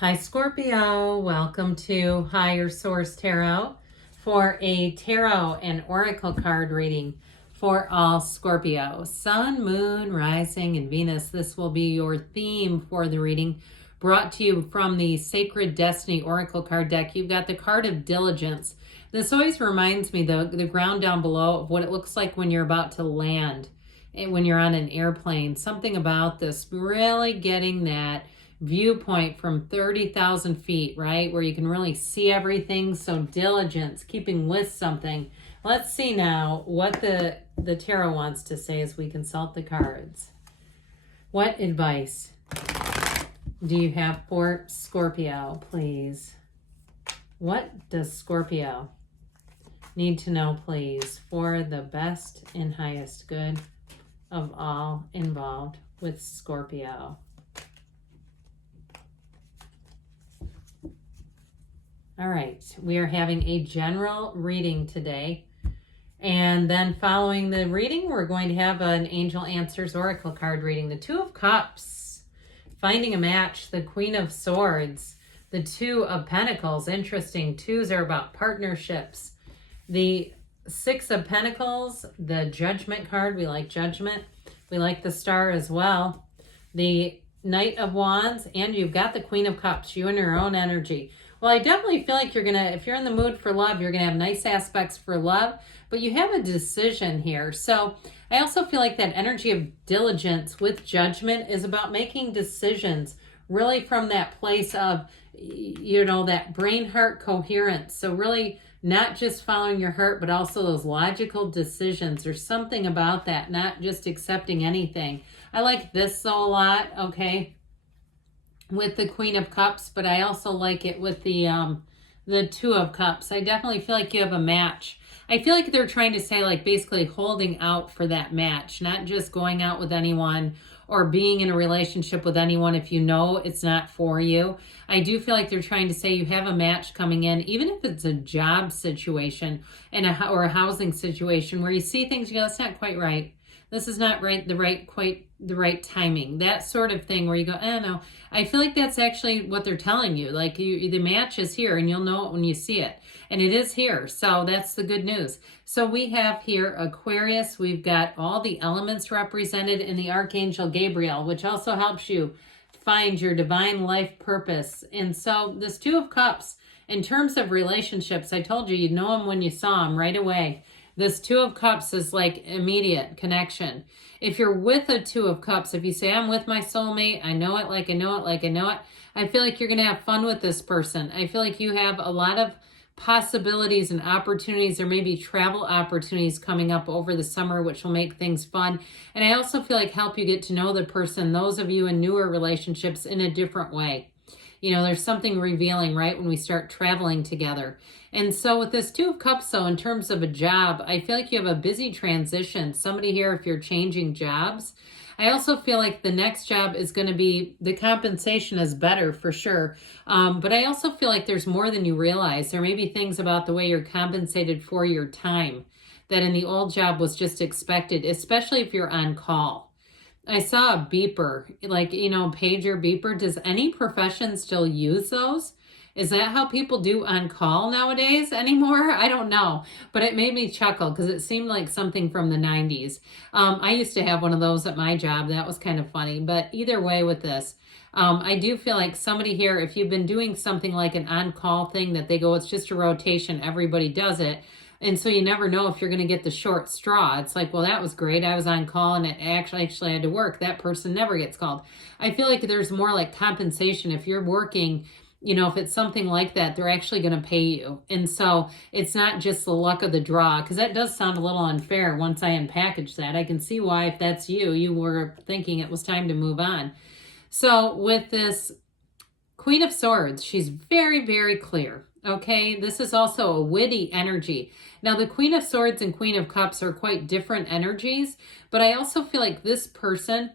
Hi Scorpio, welcome to Higher Source Tarot for a tarot and oracle card reading for all Scorpio. Sun, Moon, Rising, and Venus. This will be your theme for the reading, brought to you from the Sacred Destiny Oracle card deck. You've got the card of diligence. This always reminds me, the ground down below, of what it looks like when you're about to land, when you're on an airplane. Something about this, really getting that viewpoint from 30,000 feet, right? Where you can really see everything. So diligence, keeping with something. Let's see now what the tarot wants to say as we consult the cards. What advice do you have for Scorpio, please? What does Scorpio need to know, please, for the best and highest good of all involved with Scorpio? All right, we are having a general reading today. And then following the reading, we're going to have an Angel Answers Oracle card reading. The Two of Cups, finding a match. The Queen of Swords, the Two of Pentacles. Interesting. Twos are about partnerships. The Six of Pentacles, the Judgment card. We like Judgment. We like the Star as well. The Knight of Wands, and you've got the Queen of Cups, you and your own energy. Well, I definitely feel like you're going to, if you're in the mood for love, you're going to have nice aspects for love, but you have a decision here. So I also feel like that energy of diligence with Judgment is about making decisions really from that place of, that brain-heart coherence. So really not just following your heart, but also those logical decisions. There's something about that, not just accepting anything. I like this though a lot, okay, with the Queen of Cups, but I also like it with the Two of Cups. I definitely feel like you have a match. I feel like they're trying to say, like, basically holding out for that match, not just going out with anyone or being in a relationship with anyone if you know it's not for you. I do feel like they're trying to say you have a match coming in, even if it's a job situation or a housing situation where you see things, you go, that's not quite right. This is not quite the right timing. That sort of thing where you go, I don't know. I feel like that's actually what they're telling you. Like the match is here and you'll know it when you see it. And it is here. So that's the good news. So we have here Aquarius. We've got all the elements represented in the Archangel Gabriel, which also helps you find your divine life purpose. And so this Two of Cups, in terms of relationships, I told you, you'd know them when you saw them right away. This Two of Cups is like immediate connection. If you're with a Two of Cups, if you say, I'm with my soulmate, I know it like I know it like I know it, I feel like you're going to have fun with this person. I feel like you have a lot of possibilities and opportunities. There may be travel opportunities coming up over the summer, which will make things fun. And I also feel like help you get to know the person, those of you in newer relationships, in a different way. There's something revealing, right, when we start traveling together. And so with this Two of Cups, though, in terms of a job, I feel like you have a busy transition. Somebody here, if you're changing jobs. I also feel like the next job is going to be, the compensation is better for sure. But I also feel like there's more than you realize. There may be things about the way you're compensated for your time that in the old job was just expected, especially if you're on call. I saw a beeper, like, pager beeper. Does any profession still use those? Is that how people do on call nowadays anymore? I don't know, but it made me chuckle because it seemed like something from the 90s. I used to have one of those at my job. That was kind of funny, but either way with this, I do feel like somebody here, if you've been doing something like an on-call thing that they go, it's just a rotation, everybody does it. And so you never know if you're going to get the short straw. It's like, well, that was great. I was on call and it actually had to work. That person never gets called. I feel like there's more like compensation. If you're working, if it's something like that, they're actually going to pay you. And so it's not just the luck of the draw, because that does sound a little unfair once I unpackage that. I can see why, if that's you were thinking it was time to move on. So with this Queen of Swords, she's very, very clear. Okay, this is also a witty energy. Now, the Queen of Swords and Queen of Cups are quite different energies, but I also feel like this person,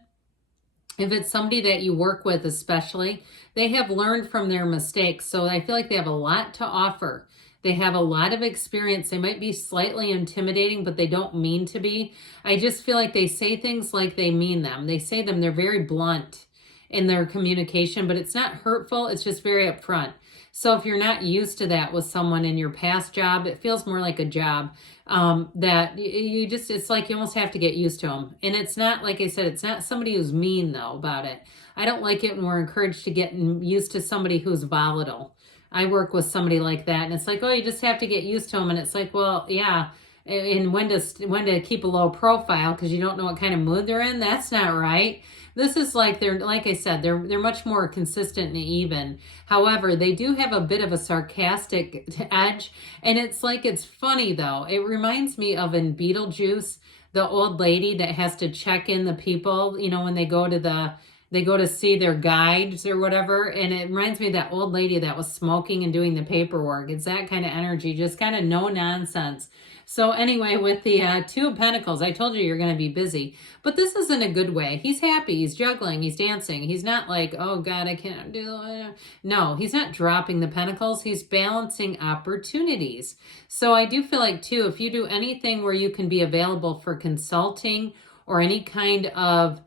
if it's somebody that you work with especially, they have learned from their mistakes. So I feel like they have a lot to offer. They have a lot of experience. They might be slightly intimidating, but they don't mean to be. I just feel like they say things like they mean them. They say them, they're very blunt. in their communication, but it's not hurtful. It's just very upfront. So if you're not used to that with someone in your past job, it feels more like a job that you just, it's like you almost have to get used to them. And it's not, like I said, it's not somebody who's mean though about it. I don't like it when we're encouraged to get used to somebody who's volatile. I work with somebody like that, and it's like, oh, you just have to get used to them. And it's like, well, yeah. And when to keep a low profile because you don't know what kind of mood they're in. That's not right. This is like like I said, they're much more consistent and even. However, they do have a bit of a sarcastic edge, and it's like, it's funny though. It reminds me of in Beetlejuice, the old lady that has to check in the people, when they go to see their guides or whatever. And it reminds me of that old lady that was smoking and doing the paperwork. It's that kind of energy, just kind of no nonsense. So anyway, with the Two of Pentacles, I told you you're going to be busy. But this is in a good way. He's happy. He's juggling. He's dancing. He's not like, oh, God, I can't do it. No, he's not dropping the pentacles. He's balancing opportunities. So I do feel like, too, if you do anything where you can be available for consulting or any kind of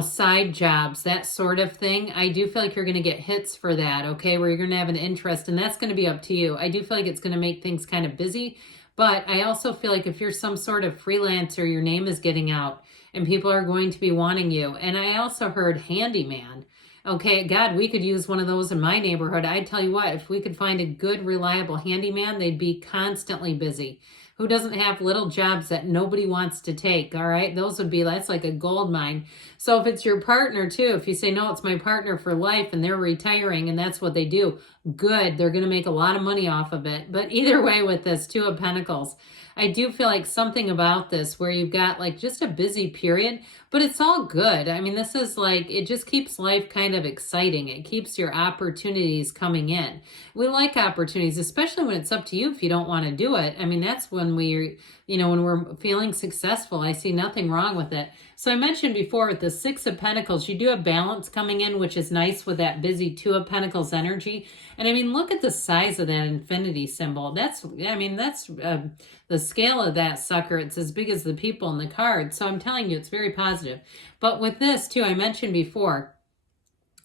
side jobs, that sort of thing, I do feel like you're going to get hits for that, okay, where you're going to have an interest, and that's going to be up to you. I do feel like it's going to make things kind of busy, but I also feel like if you're some sort of freelancer, your name is getting out, and people are going to be wanting you. And I also heard handyman. Okay, God, we could use one of those in my neighborhood. I tell you what, if we could find a good, reliable handyman, they'd be constantly busy. Who doesn't have little jobs that nobody wants to take, all right? That's like a gold mine. So if it's your partner too, if you say, no, it's my partner for life and they're retiring and that's what they do, good. They're going to make a lot of money off of it. But either way with this Two of Pentacles, I do feel like something about this where you've got like just a busy period, but it's all good. I mean, this is like, it just keeps life kind of exciting. It keeps your opportunities coming in. We like opportunities, especially when it's up to you if you don't want to do it. I mean, that's when when we're feeling successful. I see nothing wrong with it. So I mentioned before with the Six of Pentacles, you do have balance coming in, which is nice with that busy Two of Pentacles energy. And I mean, look at the size of that infinity symbol. That's the scale of that sucker. It's as big as the people in the card. So I'm telling you, it's very positive. But with this too, I mentioned before,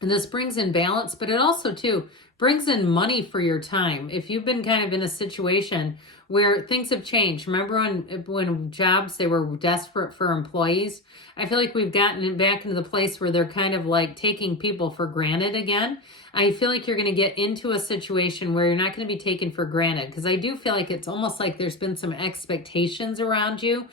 and this brings in balance, but it also too brings in money for your time. If you've been kind of in a situation where things have changed, remember when jobs, they were desperate for employees? I feel like we've gotten back into the place where they're kind of like taking people for granted again. I feel like you're going to get into a situation where you're not going to be taken for granted, because I do feel like it's almost like there's been some expectations around you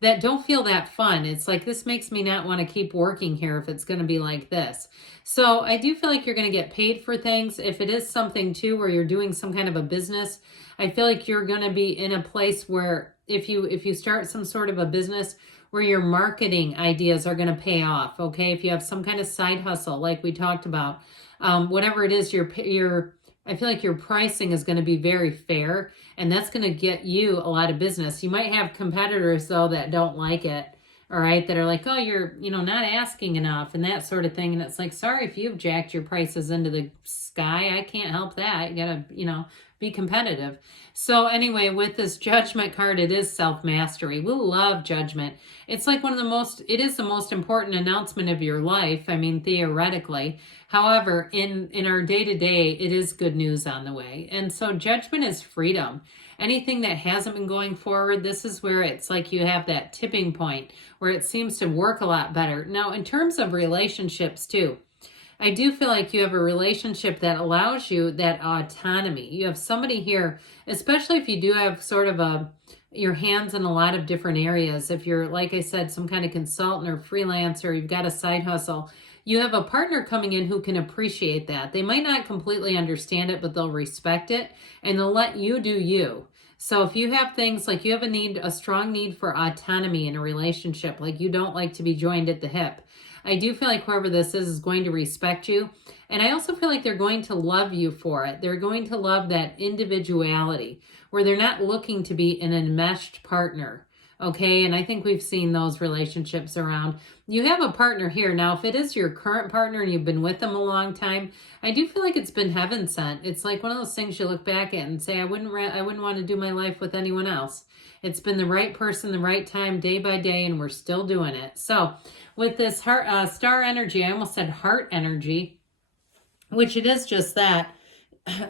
that don't feel that fun. It's like, this makes me not want to keep working here if it's going to be like this. So I do feel like you're going to get paid for things. If it is something too where you're doing some kind of a business, I feel like you're going to be in a place where if you start some sort of a business where your marketing ideas are going to pay off, okay? If you have some kind of side hustle like we talked about, whatever it is, I feel like your pricing is going to be very fair, and that's going to get you a lot of business. You might have competitors, though, that don't like it, all right, that are like, oh, you're, not asking enough and that sort of thing. And it's like, sorry if you've jacked your prices into the sky. I can't help that. You got to, be competitive. So anyway, with this Judgment card, it is self-mastery. We love judgment. It's like it is the most important announcement of your life. I mean, theoretically. However, in our day-to-day, it is good news on the way. And so judgment is freedom. Anything that hasn't been going forward, this is where it's like you have that tipping point where it seems to work a lot better. Now, in terms of relationships too, I do feel like you have a relationship that allows you that autonomy. You have somebody here, especially if you do have sort of your hands in a lot of different areas. If you're, like I said, some kind of consultant or freelancer, you've got a side hustle, you have a partner coming in who can appreciate that. They might not completely understand it, but they'll respect it and they'll let you do you. So if you have things like you have a strong need for autonomy in a relationship, like you don't like to be joined at the hip, I do feel like whoever this is going to respect you. And I also feel like they're going to love you for it. They're going to love that individuality where they're not looking to be an enmeshed partner. Okay, and I think we've seen those relationships around. You have a partner here. Now, if it is your current partner and you've been with them a long time, I do feel like it's been heaven sent. It's like one of those things you look back at and say, I wouldn't want to do my life with anyone else. It's been the right person, the right time, day by day, and we're still doing it. So with this heart, star energy, I almost said heart energy, which it is just that.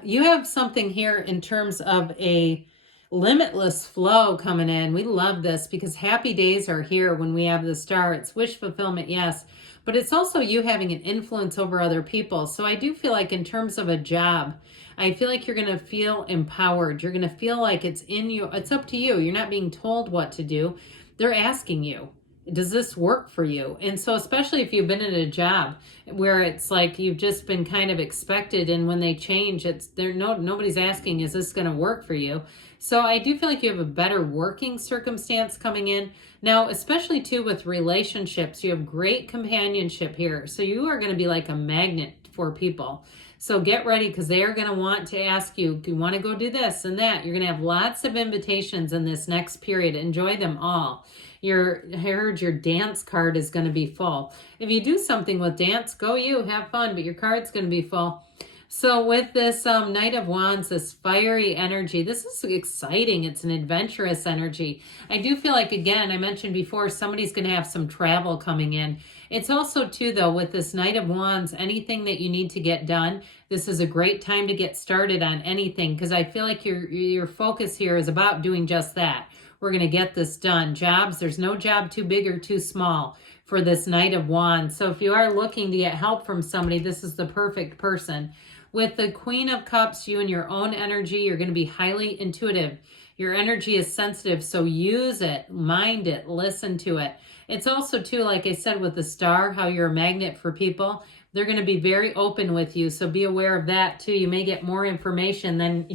You have something here in terms of a limitless flow coming in. We love this because happy days are here when we have the star. It's wish fulfillment, yes, but it's also you having an influence over other people. So I do feel like in terms of a job, I feel like you're going to feel empowered. You're going to feel like it's in you. It's up to you. You're not being told what to do. They're asking you, does this work for you? And so especially if you've been in a job where it's like you've just been kind of expected, and when they change, nobody's asking, is this going to work for you? So I do feel like you have a better working circumstance coming in. Now, especially too with relationships, you have great companionship here. So you are going to be like a magnet for people. So get ready, because they are going to want to ask you, do you want to go do this and that? You're going to have lots of invitations in this next period. Enjoy them all. I heard your dance card is going to be full. If you do something with dance, go you, have fun, but your card's going to be full. So with this Knight of Wands, this fiery energy, this is exciting. It's an adventurous energy. I do feel like, again, I mentioned before, somebody's going to have some travel coming in. It's also, too, though, with this Knight of Wands, anything that you need to get done, this is a great time to get started on anything, because I feel like your focus here is about doing just that. We're going to get this done. Jobs, there's no job too big or too small for this Knight of Wands. So if you are looking to get help from somebody, this is the perfect person. With the Queen of Cups, you and your own energy, you're going to be highly intuitive. Your energy is sensitive, so use it, mind it, listen to it. It's also, too, like I said, with the star, how you're a magnet for people. They're going to be very open with you, so be aware of that, too. You may get more information than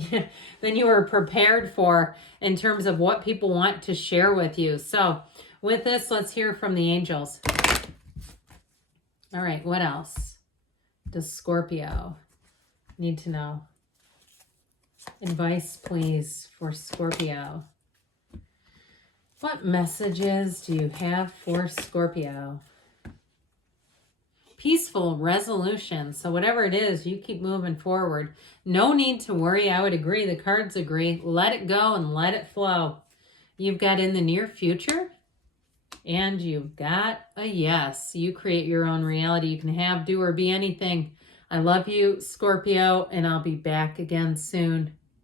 you were prepared for in terms of what people want to share with you. So with this, let's hear from the angels. All right, what else does Scorpio need to know? Advice, please, for Scorpio. What messages do you have for Scorpio? Peaceful resolution. So whatever it is, you keep moving forward. No need to worry. I would agree. The cards agree. Let it go and let it flow. You've got in the near future, and you've got a yes. You create your own reality. You can have, do, or be anything. I love you, Scorpio, and I'll be back again soon.